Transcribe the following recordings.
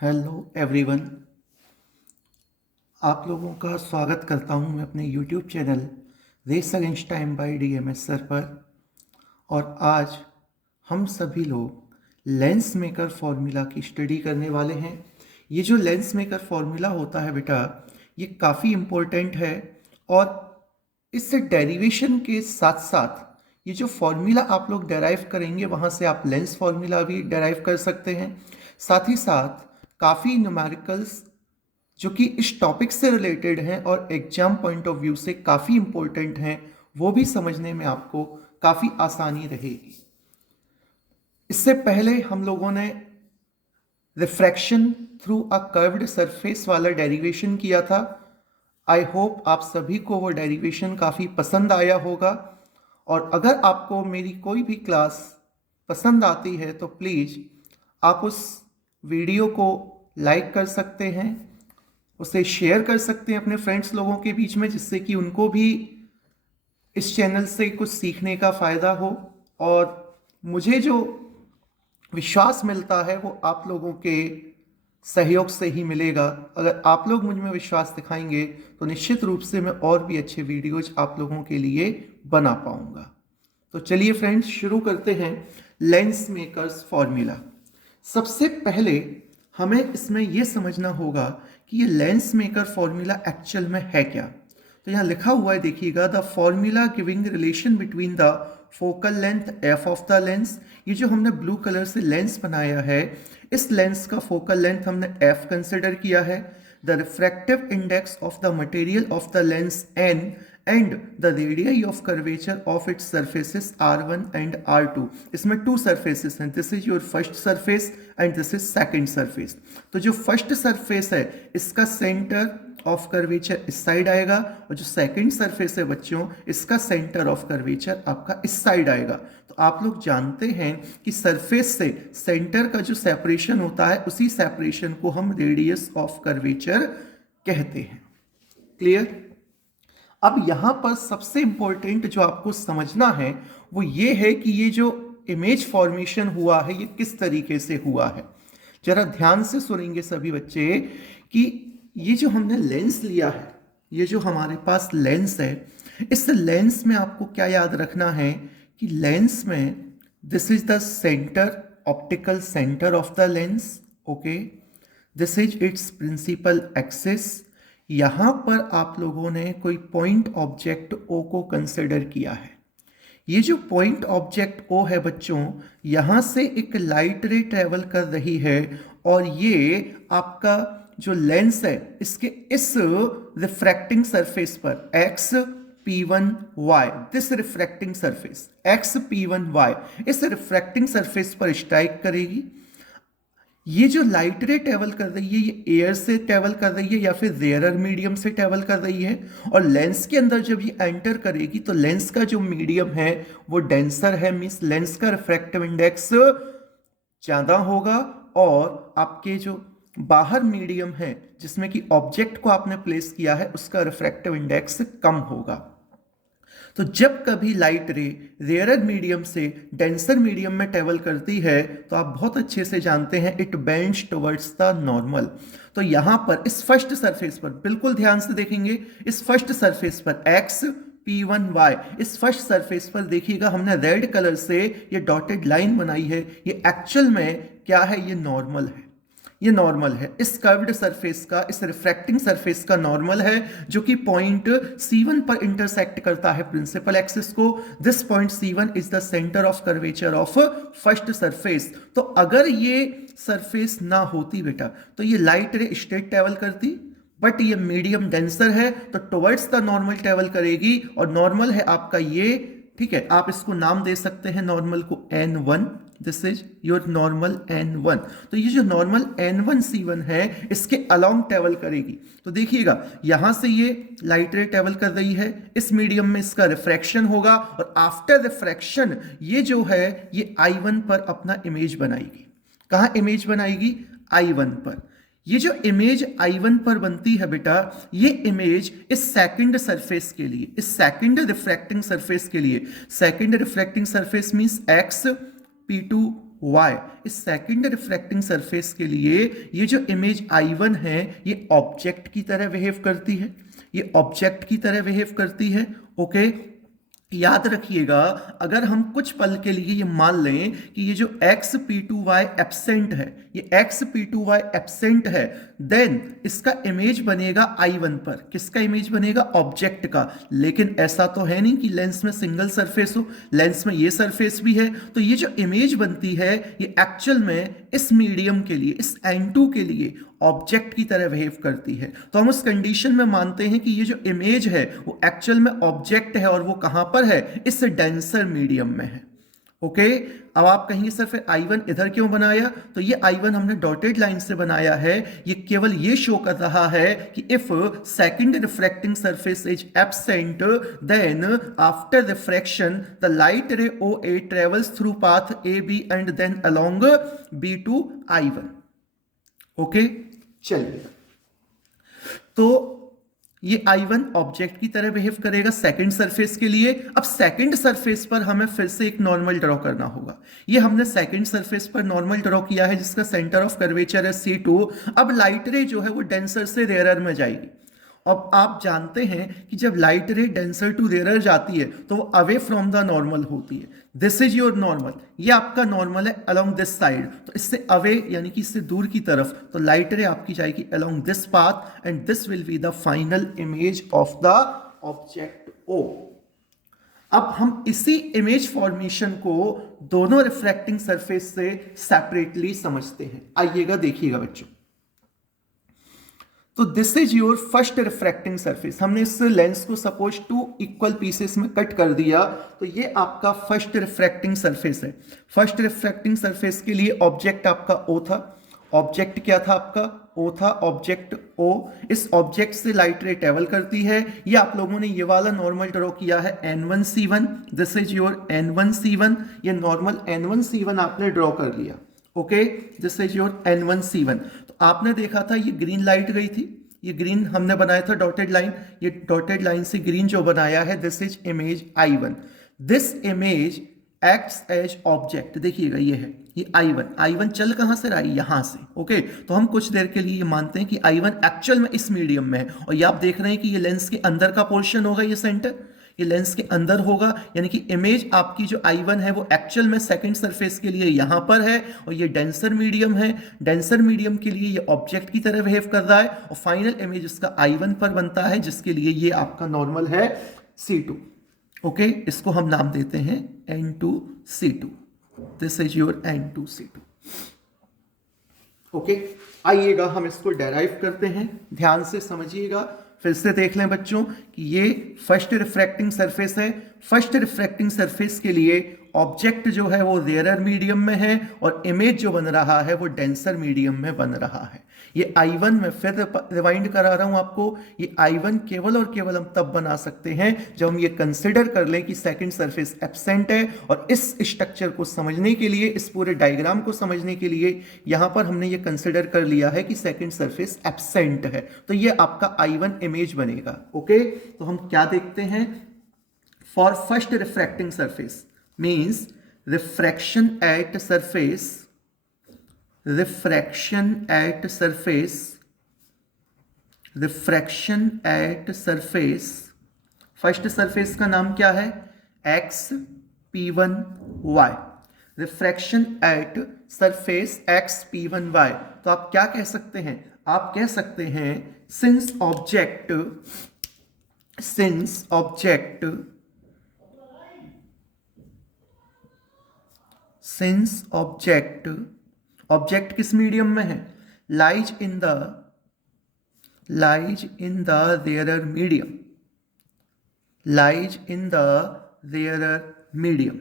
Hello everyone. आप लोगों का स्वागत करता हूं मैं अपने YouTube channel race against time by DMS sir पर। और आज हम सभी लोग लेंस मेकर फॉर्मूला की स्टडी करने वाले हैं। ये जो लेंस मेकर फॉर्मूला होता है बेटा, ये काफ़ी इम्पोर्टेंट है। और इससे डेरिवेशन के साथ साथ ये जो फॉर्मूला आप लोग डेराइव करेंगे, वहाँ से आप लेंस फॉर्मूला भी डेराइव कर सकते हैं। साथ ही साथ काफ़ी न्यूमेरिकल्स जो कि इस टॉपिक से रिलेटेड हैं और एग्जाम पॉइंट ऑफ व्यू से काफ़ी इंपॉर्टेंट हैं, वो भी समझने में आपको काफ़ी आसानी रहेगी। इससे पहले हम लोगों ने refraction through a curved surface वाला डेरिवेशन किया था। आई होप आप सभी को वो डेरिवेशन काफ़ी पसंद आया होगा। और अगर आपको मेरी कोई भी क्लास पसंद आती है तो प्लीज़ आप उस वीडियो को लाइक कर सकते हैं, उसे शेयर कर सकते हैं अपने फ्रेंड्स लोगों के बीच में, जिससे कि उनको भी इस चैनल से कुछ सीखने का फ़ायदा हो। और मुझे जो विश्वास मिलता है वो आप लोगों के सहयोग से ही मिलेगा। अगर आप लोग मुझ में विश्वास दिखाएंगे तो निश्चित रूप से मैं और भी अच्छे वीडियोज आप लोगों के लिए बना पाऊंगा। तो चलिए फ्रेंड्स, शुरू करते हैं लेंस मेकर्स फॉर्मूला। सबसे पहले हमें इसमें यह समझना होगा कि ये लेंस मेकर फॉर्मूला एक्चुअल में है क्या। तो यहाँ लिखा हुआ है, देखिएगा, the formula giving relation between the focal length F of the lens. ये जो हमने ब्लू कलर से लेंस बनाया है, इस लेंस का फोकल लेंथ हमने एफ कंसिडर किया है। The refractive index of the material of the lens N and the radii of curvature of its surfaces R1 and R2। इसमें टू सरफेसेस हैं, this is your first surface and this is second surface. तो जो first surface है इसका centre of curvature इस side आएगा, और जो सेकंड सरफेस है बच्चों, इसका सेंटर ऑफ कर्वेचर आपका इस साइड आएगा। तो आप लोग जानते हैं कि सरफेस से सेंटर का जो सेपरेशन होता है, उसी सेपरेशन को हम रेडियस ऑफ कर्वेचर कहते हैं। क्लियर? अब यहां पर सबसे इंपॉर्टेंट जो आपको समझना है वो ये है कि ये जो इमेज फॉर्मेशन हुआ है ये किस तरीके से हुआ है। जरा ध्यान से सुनेंगे सभी बच्चे कि ये जो हमने लेंस लिया है, ये जो हमारे पास लेंस है, इस लेंस में आपको क्या याद रखना है कि लेंस में this is the centre, optical centre of the lens. Okay, this is its principal axis. यहां पर आप लोगों ने कोई पॉइंट ऑब्जेक्ट ओ को कंसिडर किया है। ये जो पॉइंट ऑब्जेक्ट ओ है बच्चों, यहां से एक लाइट रे ट्रेवल कर रही है, और ये आपका जो लेंस है इसके इस रिफ्रैक्टिंग सरफेस पर x P1y, this refracting surface x P1y इस रिफ्रैक्टिंग सरफेस पर स्ट्राइक करेगी। ये जो लाइट रे ट्रेवल कर रही है ये एयर से ट्रेवल कर रही है या फिर रेयरर मीडियम से ट्रेवल कर रही है, और लेंस के अंदर जब ये एंटर करेगी तो लेंस का जो मीडियम है वो डेंसर है, मींस लेंस का रिफ्रैक्टिव इंडेक्स ज़्यादा होगा, और आपके जो बाहर मीडियम है जिसमें कि ऑब्जेक्ट को आपने प्लेस किया है उसका रिफ्रैक्टिव इंडेक्स कम होगा। तो जब कभी लाइट रे रेयरर मीडियम से डेंसर मीडियम में ट्रेवल करती है तो आप बहुत अच्छे से जानते हैं it bends towards the normal. तो यहां पर इस फर्स्ट सरफेस पर बिल्कुल ध्यान से देखेंगे, इस फर्स्ट सरफेस पर एक्स P1y, इस फर्स्ट सरफेस पर देखिएगा हमने रेड कलर से ये डॉटेड लाइन बनाई है, ये एक्चुअल में क्या है, ये नॉर्मल है। ये नॉर्मल है इस कर्व्ड सरफेस का, इस रिफ्रैक्टिंग सरफेस का नॉर्मल है, जो कि पॉइंट C1 पर इंटरसेक्ट करता है प्रिंसिपल एक्सिस को। This point C1 is the centre of curvature of first surface. तो अगर ये सरफेस ना होती बेटा तो ये लाइट रे स्ट्रेट ट्रेवल करती, बट ये मीडियम डेंसर है तो टुवर्ड्स द नॉर्मल ट्रेवल करेगी, और नॉर्मल है आपका ये, ठीक है, आप इसको नाम दे सकते हैं नॉर्मल को N1। This is your normal N1। तो ये जो नॉर्मल N1 C1 है इसके अलोंग ट्रेवल करेगी। तो देखिएगा यहां से ये लाइट रे ट्रेवल कर रही है, इस मीडियम में इसका रिफ्रैक्शन होगा, और आफ्टर रिफ्रैक्शन ये जो है ये I1 पर अपना इमेज बनाएगी। कहां इमेज बनाएगी? I1 पर। ये जो इमेज I1 पर बनती है बेटा, ये इमेज इस सेकंड सरफेस के लिए, इस सेकंड रिफ्रैक्टिंग सरफेस के लिए, second refracting surface means X P2 Y, इस सेकंड रिफ्रैक्टिंग सरफेस के लिए ये जो इमेज I1 है ये ऑब्जेक्ट की तरह बिहेव करती है, ये ऑब्जेक्ट की तरह बिहेव करती है। ओके, याद रखिएगा, अगर हम कुछ पल के लिए ये मान लें कि ये जो XP2Y एब्सेंट है, ये XP2Y एब्सेंट है, देन इसका इमेज बनेगा I1 पर। किसका इमेज बनेगा? ऑब्जेक्ट का। लेकिन ऐसा तो है नहीं कि लेंस में सिंगल सरफेस हो, लेंस में ये सरफेस भी है। तो ये जो इमेज बनती है ये एक्चुअल में इस मीडियम के लिए, इस N2 के लिए ऑब्जेक्ट की तरह बिहेव करती है। तो हम उस कंडीशन में मानते हैं कि ये जो इमेज है वो एक्चुअल में ऑब्जेक्ट है, और वो कहां पर है? इस डेंसर मीडियम में है। ओके, अब आप कहेंगे सर फिर I1 इधर क्यों बनाया? तो ये I1 हमने डॉटेड लाइन से बनाया है, ये केवल ये शो कर रहा है कि if second refracting surface is absent then after refraction the light ray OA travels through path AB and then along B to I1। Okay, चलिए, तो ये I1 ऑब्जेक्ट की तरह बिहेव करेगा सेकंड सरफेस के लिए। अब सेकंड सरफेस पर हमें फिर से एक नॉर्मल ड्रॉ करना होगा। ये हमने सेकंड सरफेस पर नॉर्मल ड्रॉ किया है जिसका सेंटर ऑफ कर्वेचर है C2। अब लाइट रे जो है वो डेंसर से रेयरर में जाएगी। अब आप जानते हैं कि जब लाइट रे डेंसर टू रेयरर जाती है तो वो अवे फ्रॉम द नॉर्मल होती है। दिस इज योर नॉर्मल, ये आपका नॉर्मल है अलोंग दिस साइड, तो इससे अवे यानी कि इससे दूर की तरफ, तो लाइट रे आपकी जाएगी along this path and this will be the final image of the object O। अब हम इसी इमेज फॉर्मेशन को दोनों रिफ्रैक्टिंग सरफेस से सेपरेटली समझते हैं। आइएगा, देखिएगा बच्चों, तो this is your first refracting surface. हमने इस लेंस को सपोज 2 इक्वल पीसेस में कट कर दिया, तो ये आपका फर्स्ट रिफ्रैक्टिंग सरफेस है। फर्स्ट रिफ्रैक्टिंग सरफेस के लिए ऑब्जेक्ट आपका O था। ऑब्जेक्ट क्या था आपका? O था, ऑब्जेक्ट O। इस ऑब्जेक्ट से लाइट रे ट्रेवल करती है। ये आप लोगों ने ये वाला नॉर्मल ड्रॉ किया है N1C1। This is your N1C1, ये नॉर्मल N1C1 आपने ड्रॉ कर लिया। Okay, this is your N1C1। तो आपने देखा था ये ग्रीन लाइट गई थी, ये ग्रीन हमने बनाया था डॉटेड लाइन, ये डॉटेड लाइन से ग्रीन जो बनाया है this is image I1। This image acts as object. देखिएगा ये है, ये I1 चल कहां से रहा है? यहां से। ओके, तो हम कुछ देर के लिए ये मानते हैं कि I1 एक्चुअल में इस मीडियम में है, और ये आप देख रहे हैं कि ये लेंस के अंदर का पोर्शन होगा, ये सेंटर, ये लेंस के अंदर होगा, यानी कि इमेज आपकी जो I1 है वो एक्चुअल में सेकंड सरफेस के लिए यहां पर है, और ये डेंसर मीडियम है। डेंसर मीडियम के लिए ये ऑब्जेक्ट की तरह बिहेव कर रहा है, और फाइनल इमेज इसका I1 पर बनता है, जिसके लिए ये आपका नॉर्मल है C2। ओके, इसको हम नाम देते हैं N2C2। This is your N2C2। Okay, आइएगा हम इसको डेराइव करते हैं, ध्यान से समझिएगा। फिर से देख लें बच्चों कि ये फर्स्ट रिफ्रैक्टिंग सरफेस है। फर्स्ट रिफ्रैक्टिंग सरफेस के लिए ऑब्जेक्ट जो है वो रेयरर मीडियम में है, और इमेज जो बन रहा है वो डेंसर मीडियम में बन रहा है। ये I1 में फिर रिवाइंड करा रहा हूं आपको, ये I1 केवल और केवल हम तब बना सकते हैं जब हम ये कंसिडर कर लें कि सेकंड सरफेस एब्सेंट है। और इस स्ट्रक्चर को समझने के लिए, इस पूरे डायग्राम को समझने के लिए यहां पर हमने ये कंसिडर कर लिया है कि सेकंड सरफेस एब्सेंट है, तो ये आपका I1 इमेज बनेगा। ओके, तो हम क्या देखते हैं? For first refracting surface means refraction at surface, refraction at surface, refraction at surface, first surface का नाम क्या है? XP1Y। Refraction at surface XP1Y, तो आप क्या कह सकते हैं? आप कह सकते हैं सिंस ऑब्जेक्ट ऑब्जेक्ट किस मीडियम में है? Lies in the rarer medium, lies in the rarer medium.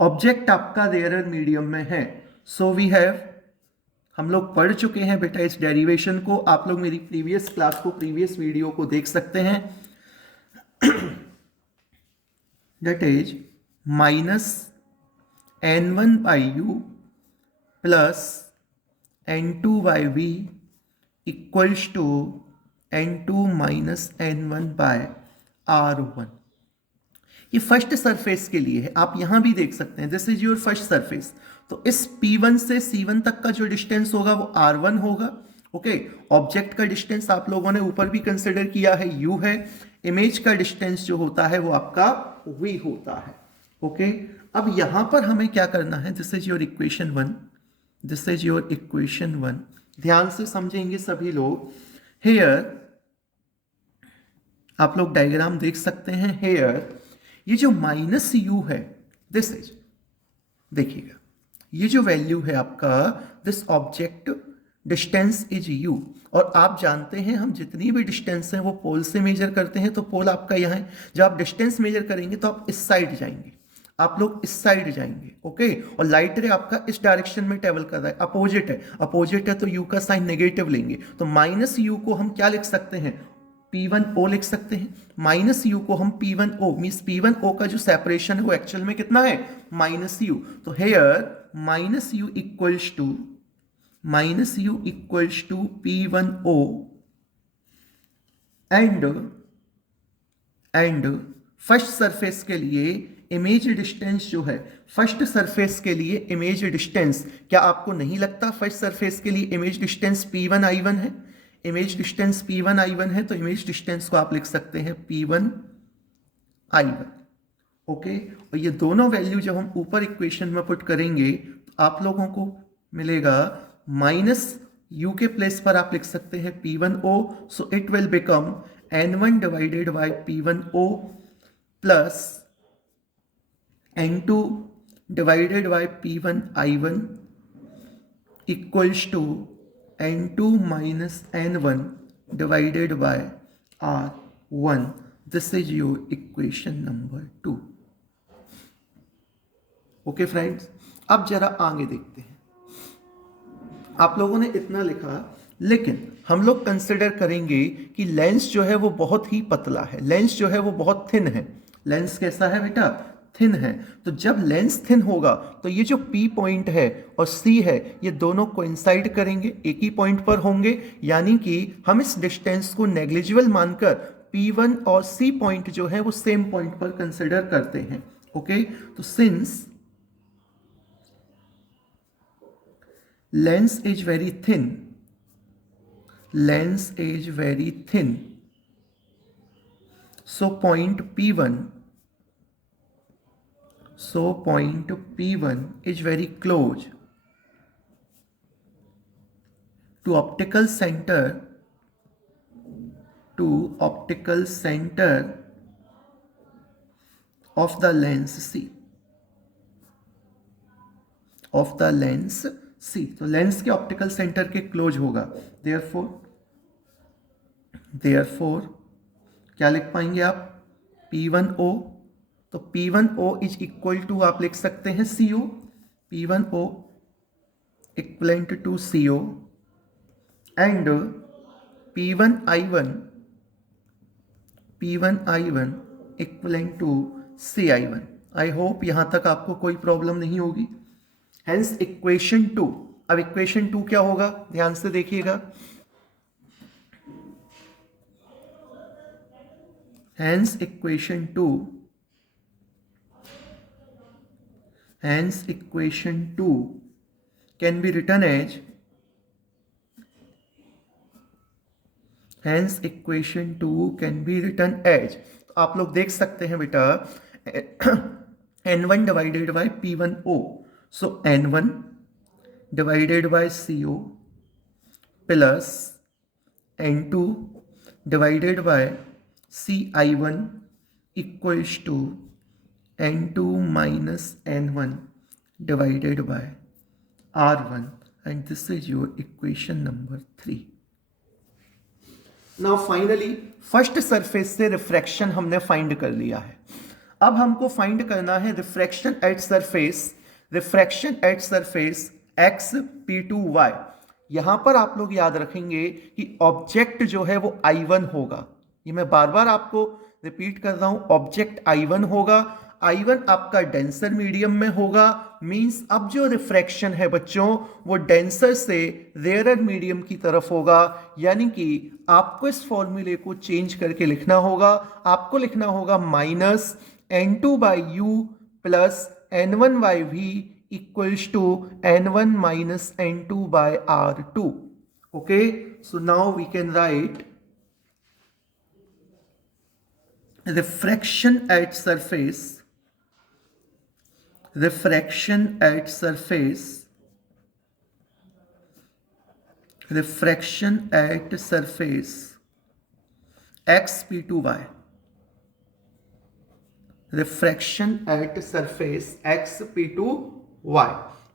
Object आपका रेयरर मीडियम में है। सो वी हैव, हम लोग पढ़ चुके हैं बेटा इस डेरिवेशन को, आप लोग मेरी प्रीवियस क्लास को, प्रीवियस वीडियो को देख सकते हैं। That is -N1/U plus N2/V equals to N2 - N1/R1। ये फर्स्ट सरफेस के लिए है, आप यहां भी देख सकते हैं this is your first surface. तो इस P1 से C1 तक का जो डिस्टेंस होगा वो R1 होगा। ओके, ऑब्जेक्ट का डिस्टेंस आप लोगों ने ऊपर भी कंसिडर किया है U है, इमेज का डिस्टेंस जो होता है वो आपका V होता है। ओके, अब यहां पर हमें क्या करना है, this is your equation 1, this is your equation 1, ध्यान से समझेंगे सभी लोग। हेयर आप लोग डायग्राम देख सकते हैं, हेयर ये जो -u है दिस इज, देखिएगा ये जो वैल्यू है आपका, this object distance is u, और आप जानते हैं हम जितनी भी डिस्टेंस है वो पोल से मेजर करते हैं, तो पोल आपका यहाँ है। जब आप डिस्टेंस मेजर करेंगे तो आप इस साइड जाएंगे, आप लोग इस साइड जाएंगे। ओके, और लाइट रे आपका इस डायरेक्शन में ट्रेवल कर रहा है, अपोजिट है, अपोजिट है तो u का साइन नेगेटिव लेंगे, तो -u को हम क्या लिख सकते हैं, P1O लिख सकते हैं। -u को हम P1O मीन्स P1O का जो सेपरेशन है वो एक्चुअल में कितना है, -u। तो here -u equals to P1O and first surface के लिए इमेज डिस्टेंस जो है, फर्स्ट सरफेस के लिए इमेज डिस्टेंस, क्या आपको नहीं लगता फर्स्ट सरफेस के लिए इमेज डिस्टेंस P1I1 है, इमेज डिस्टेंस P1I1 है, तो इमेज डिस्टेंस को आप लिख सकते हैं P1I1। ओके, और ये दोनों वैल्यू जब हम ऊपर इक्वेशन में पुट करेंगे तो आप लोगों को मिलेगा, -u के प्लेस पर आप लिख सकते हैं P1O, so it will become N1 divided by P1O plus N2 divided by P1I1 equals to N2 minus N1 divided by R1. This is your equation number 2. Okay friends, अब जरा आगे देखते हैं। आप लोगों ने इतना लिखा, लेकिन हम लोग कंसिडर करेंगे कि लेंस जो है वो बहुत ही पतला है, लेंस जो है वो बहुत थिन है। लेंस कैसा है बेटा, थिन है। तो जब लेंस थिन होगा तो ये जो P पॉइंट है और C है ये दोनों कोइंसाइड करेंगे, एक ही पॉइंट पर होंगे, यानी कि हम इस डिस्टेंस को नेग्लिजिबल मानकर P1 और C पॉइंट जो है वो सेम पॉइंट पर कंसिडर करते हैं। ओके, तो since lens is very thin, lens is very thin, so point P1 so point P1 is very close to optical center of the lens C, of the lens C। तो lens के optical centre के close होगा, therefore क्या लिख पाएंगे आप, P1O, तो P1O is equal to आप लिख सकते हैं CO, P1O equivalent to CO and P1I1 equivalent to CI1। I hope यहां तक आपको कोई प्रॉब्लम नहीं होगी। हेंस इक्वेशन 2, अब इक्वेशन 2 क्या होगा, ध्यान से देखिएगा। Hence equation 2 can be written as, hence equation 2 can be written as, तो आप लोग देख सकते हैं बेटा N1 divided by P1O, so N1 divided by CO plus N2 divided by CI1 equals to N2 minus N1 divided by R1, and this is your equation number 3. Now finally first surface से refraction हमने find कर लिया है। अब हमको find करना है refraction at surface x P2y। यहां पर आप लोग याद रखेंगे कि ऑब्जेक्ट जो है वो I1 होगा, ये मैं बार बार आपको रिपीट कर रहा हूं, ऑब्जेक्ट I1 होगा। I1 आपका डेंसर मीडियम में होगा, मींस अब जो रिफ्रैक्शन है बच्चों वो डेंसर से रेयरर मीडियम की तरफ होगा, यानी कि आपको इस फॉर्मूले को चेंज करके लिखना होगा। आपको लिखना होगा n2 by u plus n1 by v equals to n1 minus n2 by r2. Okay, so now we can write refraction at surface refraction at surface xp2y, refraction at surface xp2y.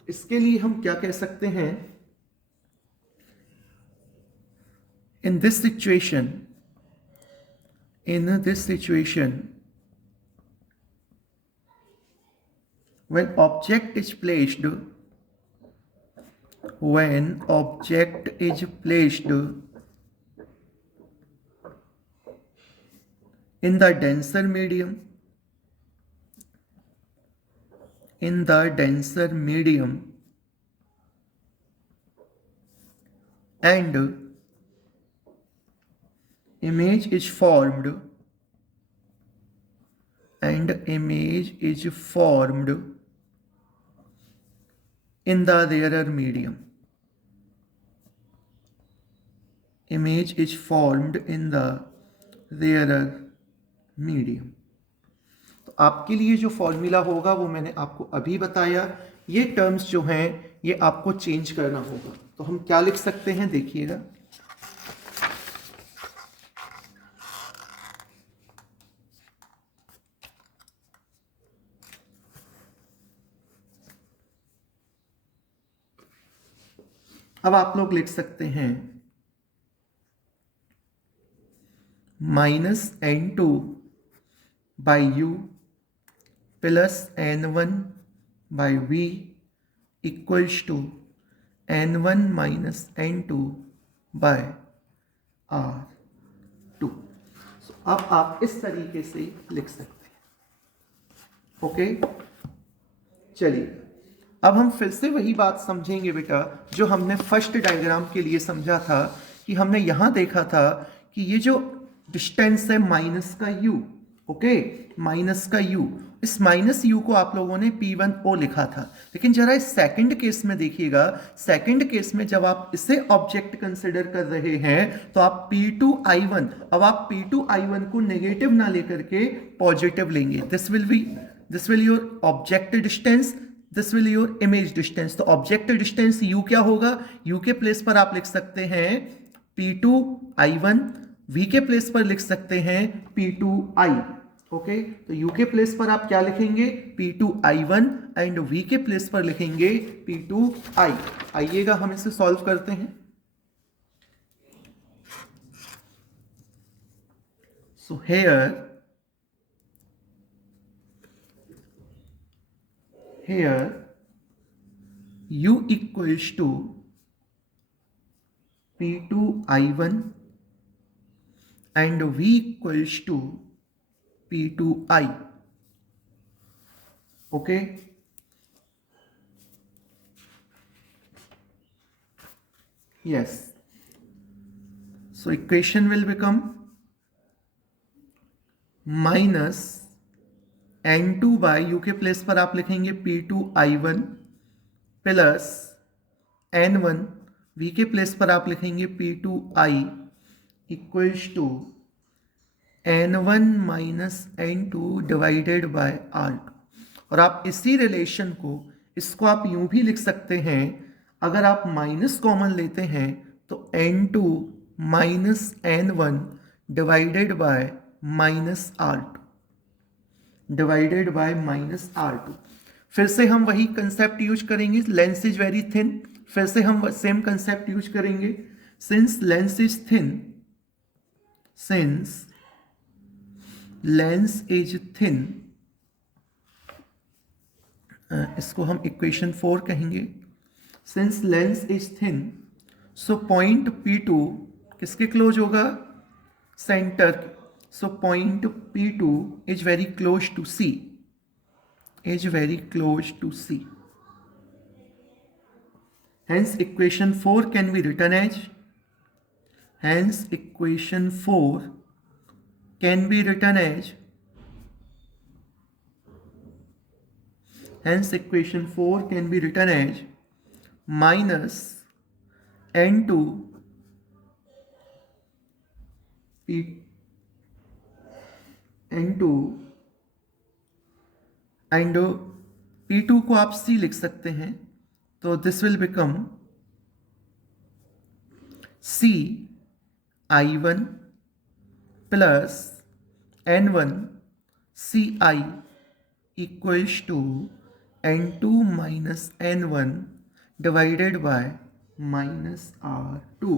इसके लिए हम क्या कह सकते हैं? in this situation when object is placed in the denser medium and image is formed in the rarer medium. तो आपके लिए जो फॉर्मूला होगा वो मैंने आपको अभी बताया. ये टर्म्स जो हैं ये आपको चेंज करना होगा. तो हम क्या लिख सकते हैं देखिएगा. अब आप लोग लिख सकते हैं minus n2 by U plus n1 by V equals to n1 minus n2 by r2. अब आप इस तरीके से लिख सकते हैं. ओके, चलिए अब हम फिर से वही बात समझेंगे बेटा जो हमने फर्स्ट डायग्राम के लिए समझा था. कि हमने यहां देखा था कि ये जो डिस्टेंस है माइनस का u, ओके, माइनस का u, इस माइनस u को आप लोगों ने P1O लिखा था. लेकिन जरा इस सेकंड केस में देखिएगा. सेकंड केस में जब आप इसे ऑब्जेक्ट कंसिडर कर रहे हैं तो आप P2I1, अब आप P2I1 को नेगेटिव ना लेकर के पॉजिटिव लेंगे. This will your object distance, this will your image distance. तो ऑब्जेक्ट डिस्टेंस u क्या होगा? u के प्लेस पर आप लिख सकते हैं P2I1, v के प्लेस पर लिख सकते हैं P2I. ओके, तो u के प्लेस पर आप क्या लिखेंगे? P2I1 एंड v के प्लेस पर लिखेंगे P2I. आइएगा हम इसे सॉल्व करते हैं. सो here u equals to P2I1 and v equals to P2I. Okay, yes, so equation will become minus n2 by u के प्लेस पर आप लिखेंगे P2I1 प्लस n1, v के प्लेस पर आप लिखेंगे P2I equals to n1 minus n2 divided by r2. और आप इसी रिलेशन को, इसको आप यूं भी लिख सकते हैं, अगर आप माइनस कॉमन लेते हैं तो n2 minus n1 divided by minus r2, divided by minus r2. फिर से हम वही कंसेप्ट यूज करेंगे, लेंस इज वेरी थिन. फिर से हम सेम कंसेप्ट यूज करेंगे. सिंस लेंस इज थिन, इसको हम इक्वेशन 4 कहेंगे. Since lens is thin, so point P2 किसके क्लोज होगा? Centre. So point P2 is very close to C. Hence equation 4 can be written as Hence equation 4 can be written as minus n2 p n2 and P2 को आप C लिख सकते हैं, तो this will become C I1 plus N1 CI equals to N2 minus N1 divided by minus R2.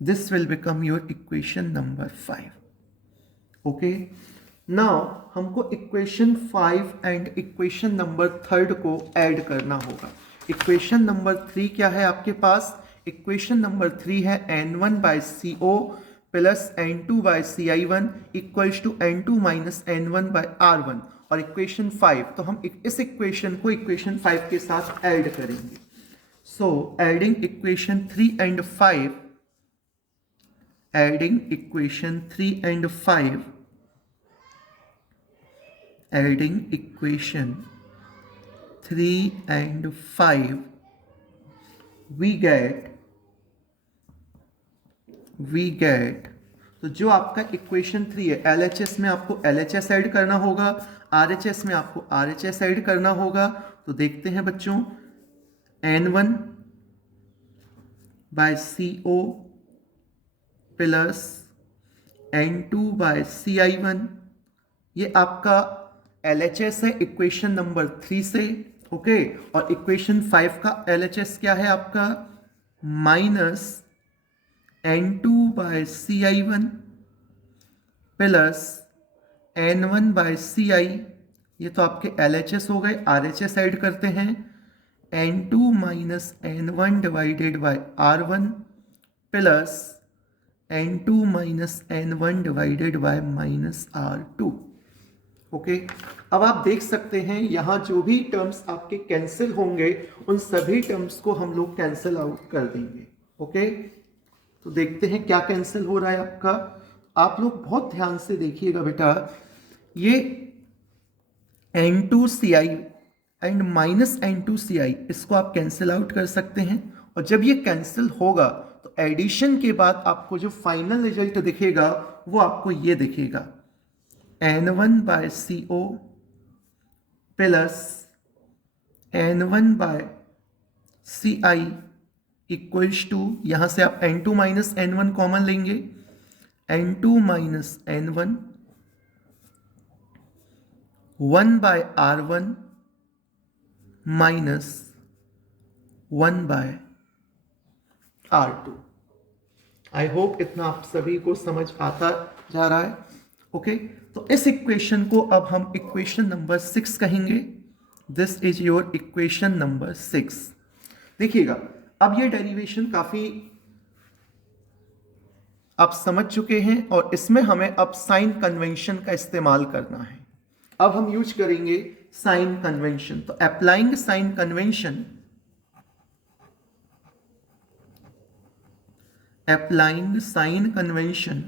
This will become your equation number 5. Okay, now हमको equation 5 and equation number 3 को add करना होगा. Equation number 3 क्या है आपके पास? Equation number 3 है N1 by CO plus N2 by CI1 equals to N2 minus N1 by R1. और equation 5, तो हम इस इक्वेशन को इक्वेशन 5 के साथ ऐड करेंगे. So adding equation 3 and 5, adding equation 3 and 5, adding equation 3 and 5, we get तो जो आपका इक्वेशन 3 है, LHS में आपको LHS ऐड करना होगा, RHS में आपको RHS ऐड करना होगा. तो देखते हैं बच्चों, N1 by CO plus N2 by CI1, ये आपका LHS है इक्वेशन नंबर 3 से. ओके, और इक्वेशन 5 का LHS क्या है आपका? Minus N2 by CI1 plus N1 by CI, ये तो आपके LHS हो गए. RHS ऐड करते हैं, N2 minus N1 divided bye R1 plus N2 minus N1 divided by minus R2. Okay, अब आप देख सकते हैं यहां जो भी टर्म्स आपके कैंसिल होंगे उन सभी टर्म्स को हम लोग कैंसिल आउट कर देंगे. ओके, तो देखते हैं क्या कैंसिल हो रहा है आपका. आप लोग बहुत ध्यान से देखिएगा बेटा. ये N2CI एंड माइनस N2CI, इसको आप कैंसिल आउट कर सकते हैं. और जब ये कैंसिल होगा तो एडिशन के बाद आपको जो फाइनल रिजल्ट दिखेगा वो आपको ये दिखेगा, N1 by CO plus N1 by CI equals to, यहां से आप N2 माइनस N1 कॉमन लेंगे, N2 minus N1 1 by R1 minus 1 by R2. I hope इतना आप सभी को समझ आता जा रहा है. ओके, तो इस इक्वेशन को अब हम इक्वेशन नंबर 6 कहेंगे. This is your equation number 6. देखिएगा, अब ये डेरिवेशन काफी आप समझ चुके हैं और इसमें हमें अब साइन कन्वेंशन का इस्तेमाल करना है. अब हम यूज करेंगे साइन कन्वेंशन. तो applying sign convention, applying sign convention,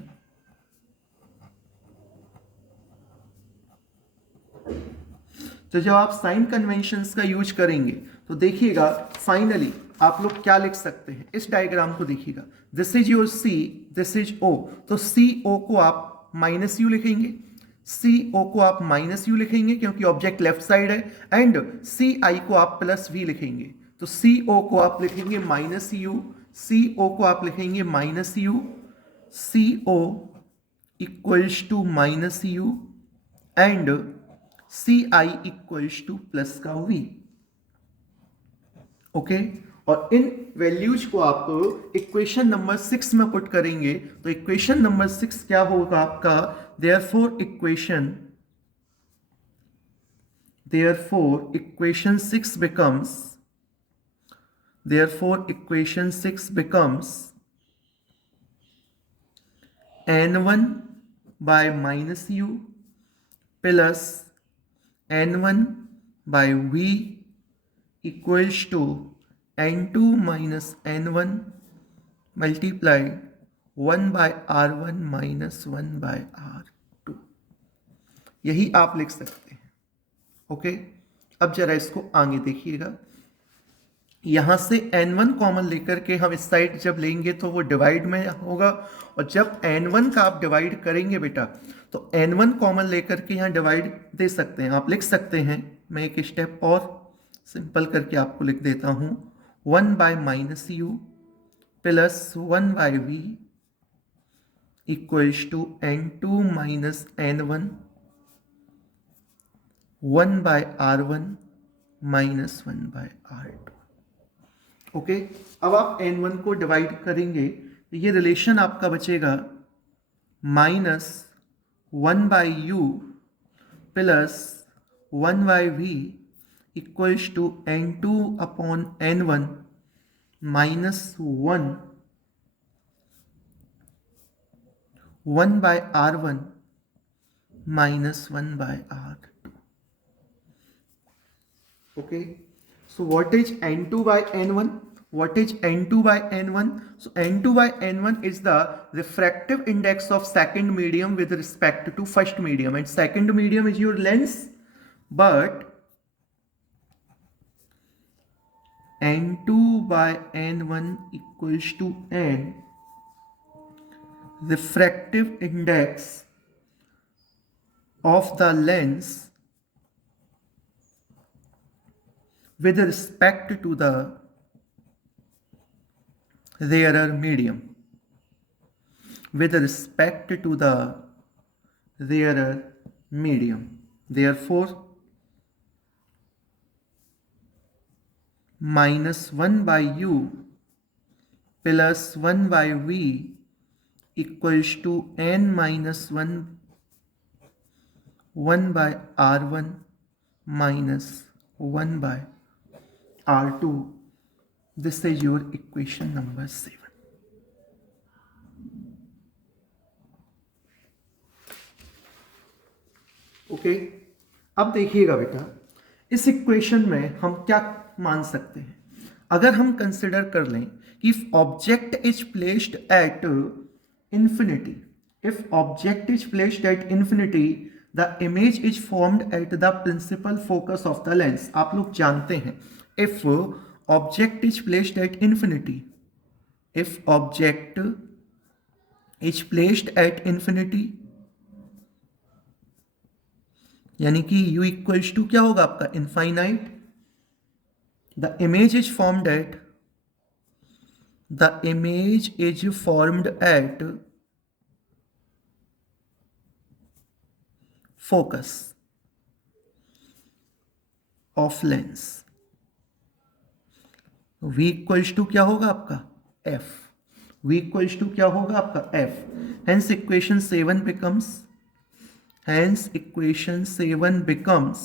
तो जब आप साइन कन्वेंशंस का यूज करेंगे तो देखिएगा फाइनली आप लोग क्या लिख सकते हैं. इस डायग्राम को देखिएगा, this is your C, this is O. तो CO को आप माइनस यू लिखेंगे, CO को आप माइनस यू लिखेंगे क्योंकि ऑब्जेक्ट लेफ्ट साइड है, एंड CI को आप प्लस V लिखेंगे. तो CO को आप लिखेंगे माइनस यू, CO को आप लिखेंगे minus u, CO equals to minus u and CI equals to plus का V. ओके, और इन वैल्यूज को आप इक्वेशन नंबर 6 में पुट करेंगे तो इक्वेशन नंबर 6 क्या होगा आपका? Therefore equation 6 becomes, therefore equation 6 becomes N1 by minus U plus N1 by V equals to N2 minus N1 multiplied 1 by R1 minus 1 by R2. यही आप लिख सकते हैं. ओके, अब जरा इसको आगे देखिएगा, यहां से n1 कॉमन लेकर के हम इस साइड जब लेंगे तो वो डिवाइड में होगा, और जब n1 का आप डिवाइड करेंगे बेटा तो n1 कॉमन लेकर के यहाँ डिवाइड दे सकते हैं, आप लिख सकते हैं। मैं एक स्टेप और सिंपल करके आपको लिख देता हूं, 1/-u plus 1/v equals to n2 minus n1 1/r1 minus 1/r2। Okay, अब आप n1 को डिवाइड करेंगे तो ये रिलेशन आपका बचेगा -1/u plus 1/v equals to n2/n1 minus 1/r1 minus 1/r2। Okay, so what is n2/n1? What is n2/n1? So n2/n1 is the refractive index of second medium with respect to first medium, and second medium is your lens, but n2/n1 equals to n refractive index of the lens with respect to the rarer medium, with respect to the rarer medium. Therefore -1/u plus 1/v equals to n minus 1/r1 minus 1/r2. This is your equation number 7. Okay, अब देखिएगा बेटा, इस equation में हम क्या मान सकते हैं। अगर हम कंसिडर कर लें कि if object is placed at infinity, if object is placed at infinity the image is formed at the principal focus of the lens. आप लोग जानते हैं, if object is placed at infinity, if object is placed at infinity यानी कि u equals to क्या होगा आपका, infinite. The image is formed at, the image is formed at focus of lens. v equals to क्या होगा आपका, f। v equals to क्या होगा आपका, f। Hence equation 7 becomes, hence equation 7 becomes,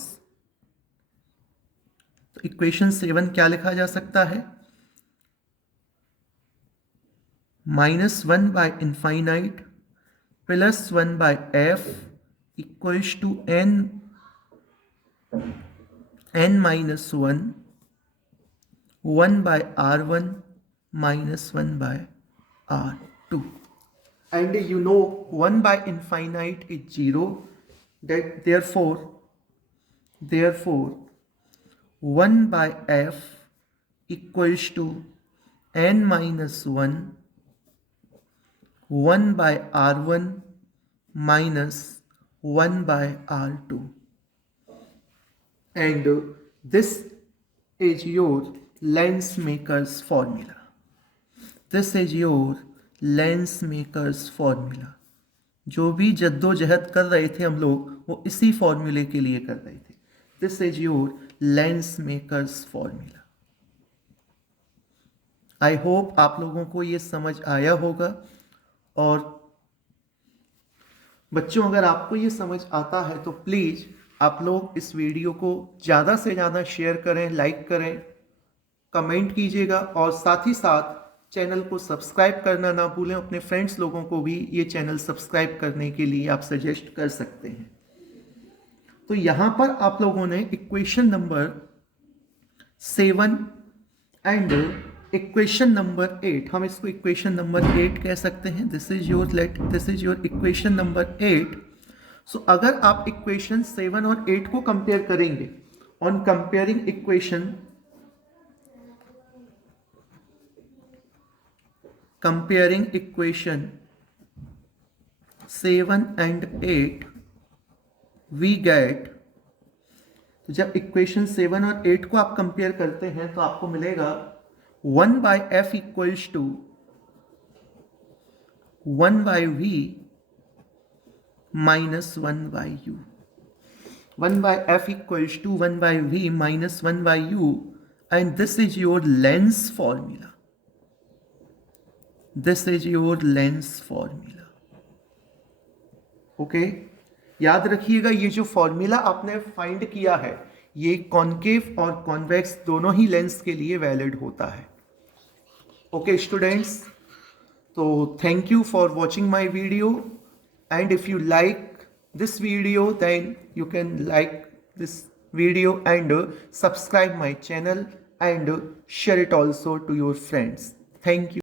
तो इक्वेशन 7 क्या लिखा जा सकता है, -1/infinite plus 1/f equals to n minus 1 1/r1 minus 1/r2, and you know 1/infinite is 0, that therefore 1/f equals to n minus 1 1/r1 minus 1/r2, and this is your lens maker's formula. This is your lens makers formula. जो भी जद्दोजहद कर रहे थे हम लोग वो इसी फॉर्मूले के लिए कर रहे थे। This is your lens makers formula. I hope आप लोगों को ये समझ आया होगा, और बच्चों अगर आपको ये समझ आता है तो प्लीज़ आप लोग इस वीडियो को ज़्यादा से ज़्यादा शेयर करें, लाइक करें, कमेंट कीजिएगा, और साथ ही साथ चैनल को सब्सक्राइब करना ना भूलें। अपने फ्रेंड्स लोगों को भी ये चैनल सब्सक्राइब करने के लिए आप सजेस्ट कर सकते हैं। तो यहाँ पर आप लोगों ने equation number 7 and equation number 8, हम इसको इक्वेशन नंबर 8 कह सकते हैं। This is your equation number 8। सो अगर आप इक्वेशन 7 और 8 को कंपेयर करेंगे on comparing equation 7 and 8 we get, तो जब इक्वेशन 7 और 8 को आप कंपेयर करते हैं तो आपको मिलेगा 1/f equals to 1/v minus 1/u. 1/f equals to 1/v minus 1/u, and this is your lens formula. This is your lens formula. Okay, याद रखिएगा ये जो फॉर्मूला आपने फाइंड किया है ये कॉनकेव और कॉन्वेक्स दोनों ही लेंस के लिए वैलिड होता है. ओके स्टूडेंट्स, तो thank you for watching my video, and if you like this video then you can like this video and subscribe my channel and share it also to your friends. Thank you.